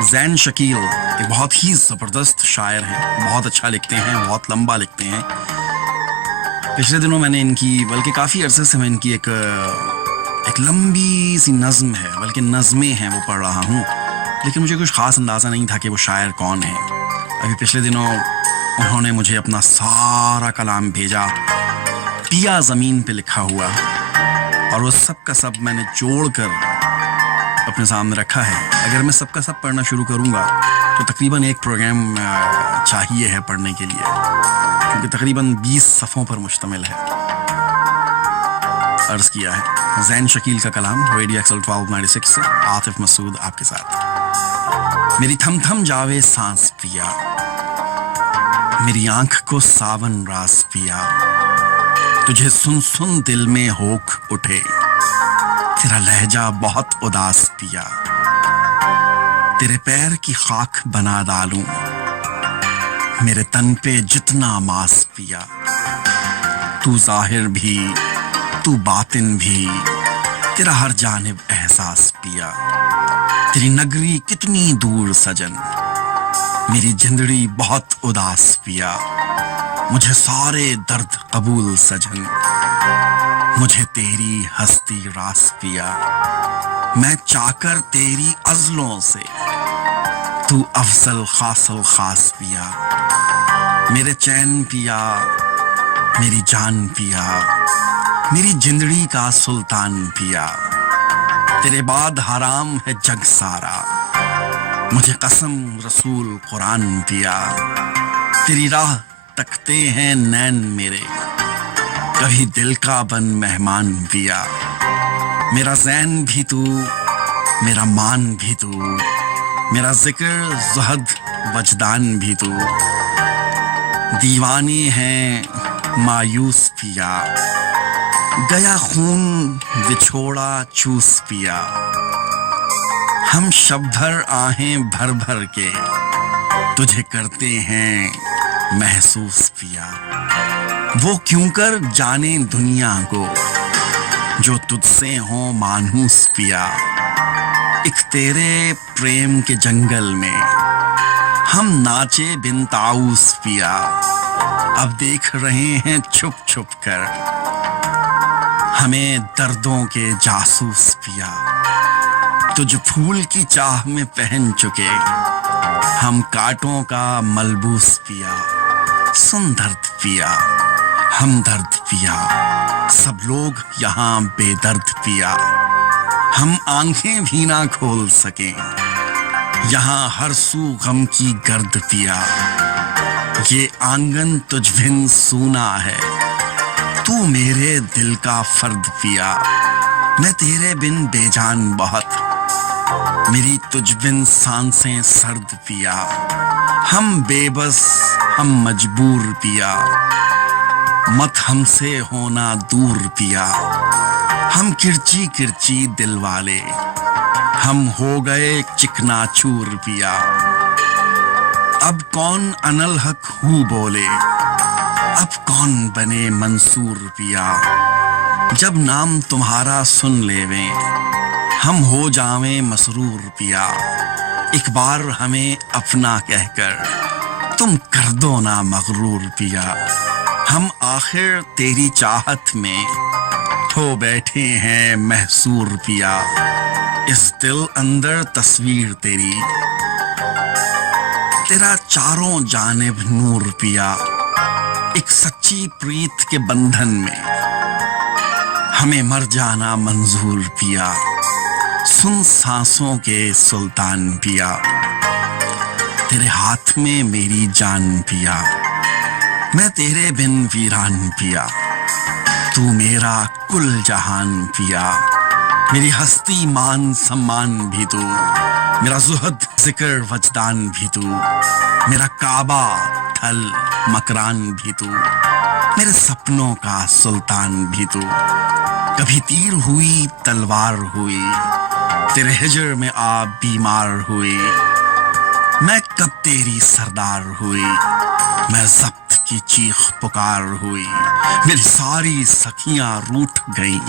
زین شکیل ایک بہت ہی زبردست شاعر ہیں، بہت اچھا لکھتے ہیں، بہت لمبا لکھتے ہیں. پچھلے دنوں میں نے ان کی، بلکہ کافی عرصے سے میں ان کی ایک لمبی سی نظم ہے، بلکہ نظمیں ہیں، وہ پڑھ رہا ہوں، لیکن مجھے کچھ خاص اندازہ نہیں تھا کہ وہ شاعر کون ہیں. ابھی پچھلے دنوں انہوں نے مجھے اپنا سارا کلام بھیجا، پیا زمین پہ لکھا ہوا، اور وہ سب کا سب میں نے جوڑ کر اپنے سامنے رکھا ہے. اگر میں سب کا سب پڑھنا شروع کروں گا تو تقریباً ایک پروگرام چاہیے ہے پڑھنے کے لیے، کیونکہ تقریباً 20 صفحوں پر مشتمل ہے. عرض کیا ہے زین شکیل کا کلام، ریڈیو ایکسل 1296 سے عاطف مسعود آپ کے ساتھ. میری تھم تھم جاوے سانس پیا، میری آنکھ کو ساون راس پیا، تجھے سن سن دل میں ہوک اٹھے، تیرا لہجہ بہت اداس پیا، تیرے پیر کی خاک بنا ڈالوں، میرے تن پہ جتنا ماس پیا، تو ظاہر بھی تو باطن بھی، تیرا ہر جانب احساس پیا، تیری نگری کتنی دور سجن، میری جندڑی بہت اداس پیا، مجھے سارے درد قبول سجن، مجھے تیری ہستی راس پیا، میں چاکر تیری عزلوں سے، تو افضل خاص الخاص پیا، میرے چین پیا، میری جان پیا، میری جندڑی کا سلطان پیا، تیرے بعد حرام ہے جگ سارا، مجھے قسم رسول قرآن پیا، تیری راہ تکتے ہیں نین میرے، کبھی دل کا بن مہمان پیا، میرا زین بھی تو، میرا مان بھی تو، میرا ذکر زہد وجدان بھی تو، دیوانے ہیں مایوس پیا، گیا خون بچھوڑا چوس پیا، ہم شب بھر آہیں بھر بھر کے تجھے کرتے ہیں محسوس پیا، وہ کیوں کر جانے دنیا کو جو تجھ سے ہوں مانوس پیا، ایک تیرے پریم کے جنگل میں ہم ناچے بن طاؤس پیا، اب دیکھ رہے ہیں چھپ چھپ کر ہمیں دردوں کے جاسوس پیا، تجھ پھول کی چاہ میں پہن چکے ہم کانٹوں کا ملبوس پیا، سن درد پیا، ہم درد پیا، سب لوگ یہاں بے درد پیا، ہم آنکھیں بھی نہ کھول سکیں یہاں ہر سو غم کی گرد پیا، یہ آنگن تجھ بن سونا ہے، تو میرے دل کا فرد پیا، میں تیرے بن بے جان بہت، میری تجھ بن سانسیں سرد پیا، ہم بے بس ہم مجبور پیا، مت ہم سے ہونا دور پیا، ہم کرچی کرچی دل والے، ہم ہو گئے چکنا چور پیا، اب کون انالحق ہو بولے، اب کون بنے منصور پیا، جب نام تمہارا سن لیویں ہم ہو جاویں مسرور پیا، ایک بار ہمیں اپنا کہہ کر تم کر دو نا مغرور پیا، ہم آخر تیری چاہت میں ہو بیٹھے ہیں محصور پیا، اس دل اندر تصویر تیری، تیرا چاروں جانب نور پیا، ایک سچی پریت کے بندھن میں ہمیں مر جانا منظور پیا، سن سانسوں کے سلطان پیا، تیرے ہاتھ میں میری جان پیا، میں تیرے بن ویران پیا، تو میرا کل جہان پیا، میری ہستی مان سمان بھی تو، میرا زہد ذکر وجدان بھی تو، میرا کعبہ تھل مکران بھی تو، میرے سپنوں کا سلطان بھی تو، کبھی تیر ہوئی تلوار ہوئی، تیرے ہجر میں آپ بیمار ہوئی، میں کب تیری سردار ہوئی، میں ضبط کی چیخ پکار ہوئی، میری ساری سکھیاں روٹھ گئیں،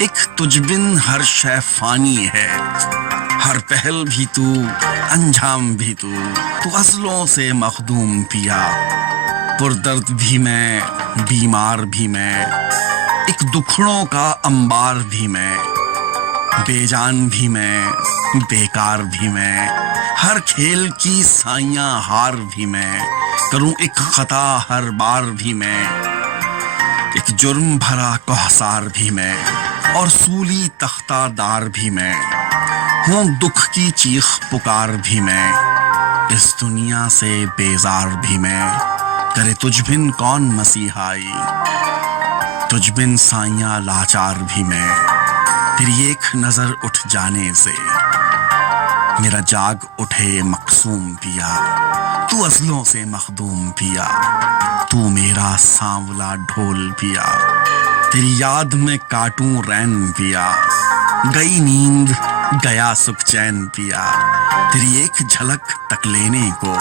ایک تجھ بن ہر شے فانی ہے، ہر پہل بھی تو انجام بھی تو غزلوں سے مخدوم پیا، پردرد بھی میں بیمار بھی میں، ایک دکھڑوں کا انبار بھی میں، بے جان بھی میں بیکار بھی میں، ہر کھیل کی سائیاں ہار بھی میں، کروں ایک خطا ہر بار بھی میں، ایک جرم بھرا کوہسار بھی میں اور سولی تختہ دار بھی میں، ہوں دکھ کی چیخ پکار بھی میں، اس دنیا سے بیزار بھی میں، کرے تجھ بن کون مسیحائی، تجھ بن سائیاں لاچار بھی میں، تیری ایک نظر اٹھ جانے سے میرا جاگ اٹھے مقصوم پیا، تو ازلوں سے مخدوم پیا، تو میرا سانولا ڈھول پیا، تیری یاد میں کاٹوں رین پیا، گئی نیند گیا سکھ چین پیا، تیری ایک جھلک تک لینے کو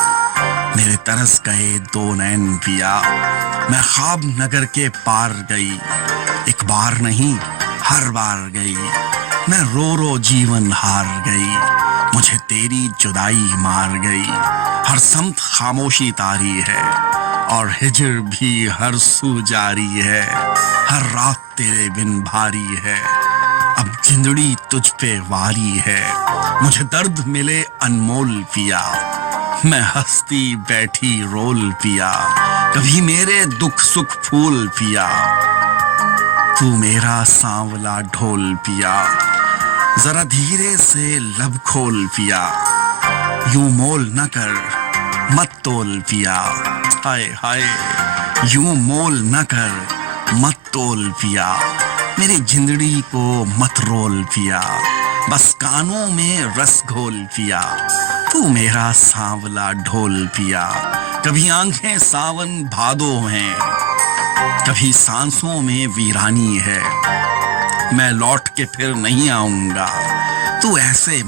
میرے ترس گئے دو نین پیا، میں خواب نگر کے پار گئی، ایک بار نہیں ہر بار گئی، میں رو رو جیون ہار گئی، مجھے تیری جدائی مار گئی، ہر سمت خاموشی طاری ہے اور ہجر بھی ہر سو جاری ہے، ہر رات تیرے بن بھاری ہے، اب زندگی تجھ پہ واری ہے، مجھے درد ملے انمول پیا، میں ہستی بیٹھی رول پیا، کبھی میرے دکھ سکھ پھول پیا، تو میرا سانولا ڈھول پیا، ذرا دھیرے سے لب کھول پیا، یوں مول نہ کر مت تول پیا، ہائے ہائے یوں مول نہ کر مت تول پیا، میری زندگی کو مت رول پیا، بس کانوں میں رس گھول پیا، تو میرا سانولا ڈھول پیا، کبھی آنکھیں ساون بھادو ہیں، کبھی سانسوں میں ویرانی ہے، میں لوٹ کے پھر نہیں آؤں گا، تو ایسے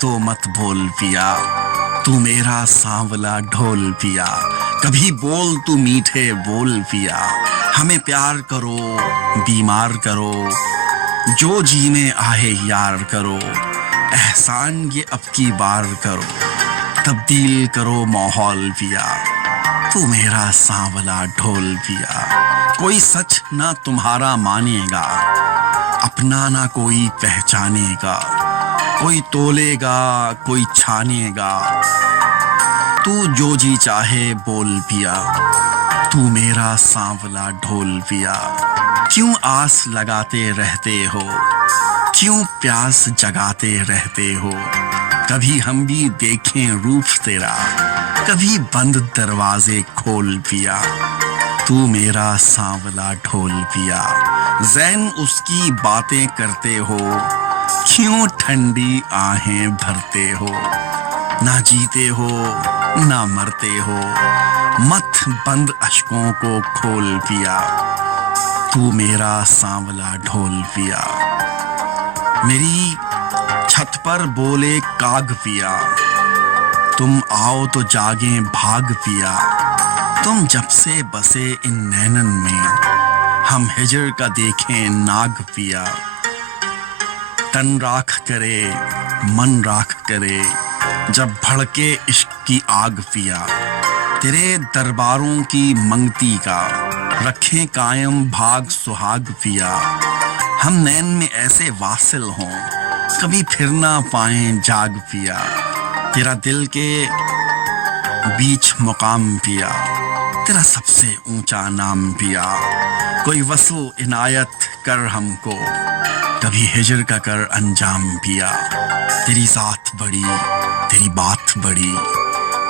تو مت بول پیا، تو میرا سانولا ڈھول پیا، کبھی بول تو میٹھے بول پیا، ہمیں پیار کرو بیمار کرو، جو جی میں آئے یار کرو، احسان یہ اب کی بار کرو، تبدیل کرو ماحول پیا، تو میرا سانولا ڈھول پیا، کوئی سچ نہ تمہارا مانے گا، اپنا نہ کوئی پہچانے گا، کوئی تولے گا کوئی چھانے گا، تو جو جی چاہے بول پیا، تو میرا سانولا ڈھول پیا، کیوں آس لگاتے رہتے ہو، کیوں پیاس جگاتے رہتے ہو، کبھی ہم بھی دیکھیں روپ تیرا، کبھی بند دروازے کھول پیا، تو میرا سانولا ڈھول پیا، زین اس کی باتیں کرتے ہو، کیوں ٹھنڈی آہیں بھرتے ہو، نہ جیتے ہو نہ مرتے ہو، مت بند اشکوں کو کھول پیا، تو میرا سانولا ڈھول پیا، میری چھت پر بولے کاگ پیا، تم آؤ تو جاگیں بھاگ پیا، تم جب سے بسے ان نینن میں، ہم ہجر کا دیکھیں ناگ پیا، تن راکھ کرے من راکھ کرے، جب بھڑکے عشق کی آگ پیا، تیرے درباروں کی منگتی کا رکھیں قائم بھاگ سہاگ پیا، ہم نین میں ایسے واصل ہوں کبھی پھر نہ پائیں جاگ پیا، تیرا دل کے بیچ مقام پیا، تیرا سب سے اونچا نام پیا، کوئی وصل عنایت کر ہم کو، کبھی ہجر کا کر انجام پیا، تیری ذات بڑی تیری بات بڑی،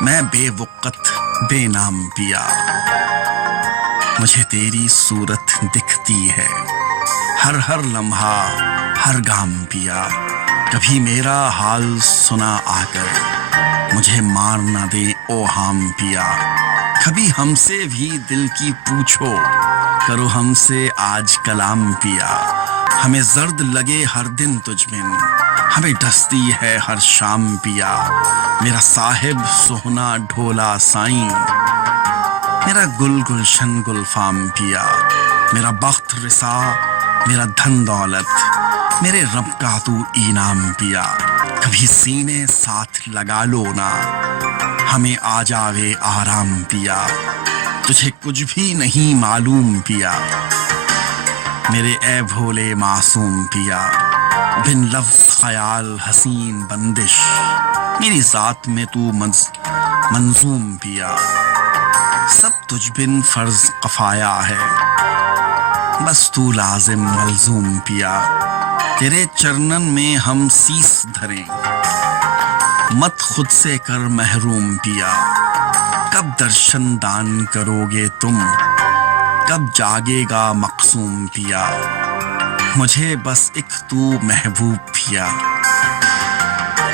میں بے وقت بے نام پیا، مجھے تیری صورت دکھتی ہے، ہر لمحہ ہر گام پیا، کبھی میرا حال سنا آ کر مجھے مار نہ دے اوہام پیا، کبھی ہم سے بھی دل کی پوچھو، کرو ہم سے آج کلام پیا، ہمیں زرد لگے ہر دن تجھ بن، ہمیں ڈستی ہے ہر شام پیا، میرا صاحب سہنا ڈھولا سائیں، میرا گل گلشن گل فام پیا، میرا بخت رسا، میرا دھن دولت، میرے رب کا تو انعام پیا. کبھی سینے ساتھ لگا لو نا، ہمیں آ جاوے آرام پیا. تجھے کچھ بھی نہیں معلوم پیا، میرے اے بھولے معصوم پیا. بن لفظ خیال حسین بندش، میری ذات میں تو منظوم پیا. سب تجھ بن فرض کفایا ہے، بس تو لازم ملزوم پیا. تیرے چرنن میں ہم سیس دھریں، مت خود سے کر محروم پیا. کب درشن دان کرو گے تم، کب جاگے گا مقصوم پیا. مجھے بس ایک تو محبوب پیا،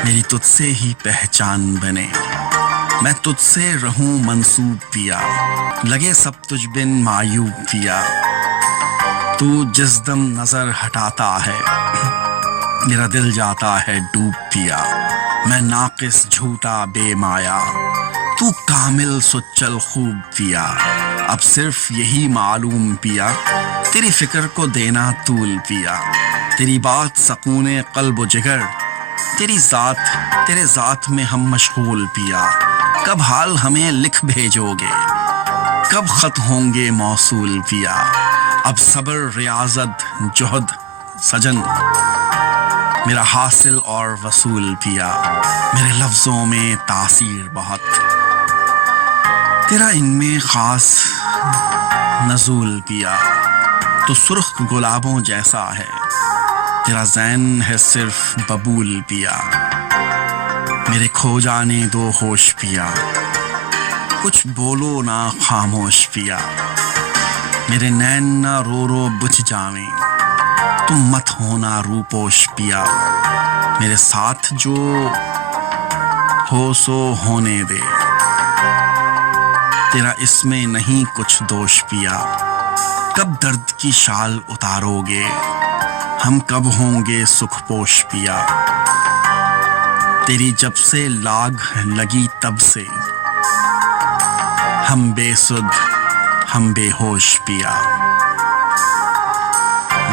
میری تجھ سے ہی پہچان بنے. میں تجھ سے رہوں منسوب پیا، لگے سب تجھ بن معیوب پیا. تو جس دم نظر ہٹاتا ہے، میرا دل جاتا ہے ڈوب پیا. میں ناقص جھوٹا بے مایا، تو کامل سچل خوب پیا. اب صرف یہی معلوم پیا، تیری فکر کو دینا طول پیا. تیری بات سکون قلب و جگر، تیری ذات تیرے ذات میں ہم مشغول پیا. کب حال ہمیں لکھ بھیجو گے، کب خط ہوں گے موصول پیا. اب صبر ریاضت جہد سجن، میرا حاصل اور وصول پیا. میرے لفظوں میں تاثیر بہت، تیرا ان میں خاص نزول پیا. تو سرخ گلابوں جیسا ہے، تیرا ذہن ہے صرف ببول پیا. میرے کھو جانے دو ہوش پیا، کچھ بولو نہ خاموش پیا. میرے نین نہ رو رو بجھ جاویں، تم مت ہونا روپوش پیا. میرے ساتھ جو ہو سو ہونے دے، تیرا اس میں نہیں کچھ دوش پیا. کب درد کی شال اتارو گے، ہم کب ہوں گے سکھ پوش پیا. تیری جب سے لاگ لگی تب سے، ہم بے سدھ ہم بے ہوش پیا.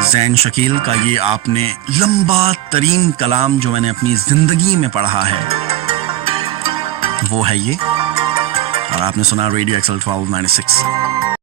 زین شکیل کا یہ آپ نے لمبا ترین کلام جو میں نے اپنی زندگی میں پڑھا ہے وہ ہے یہ، اور آپ نے سنا ریڈیو ایکسل 1296.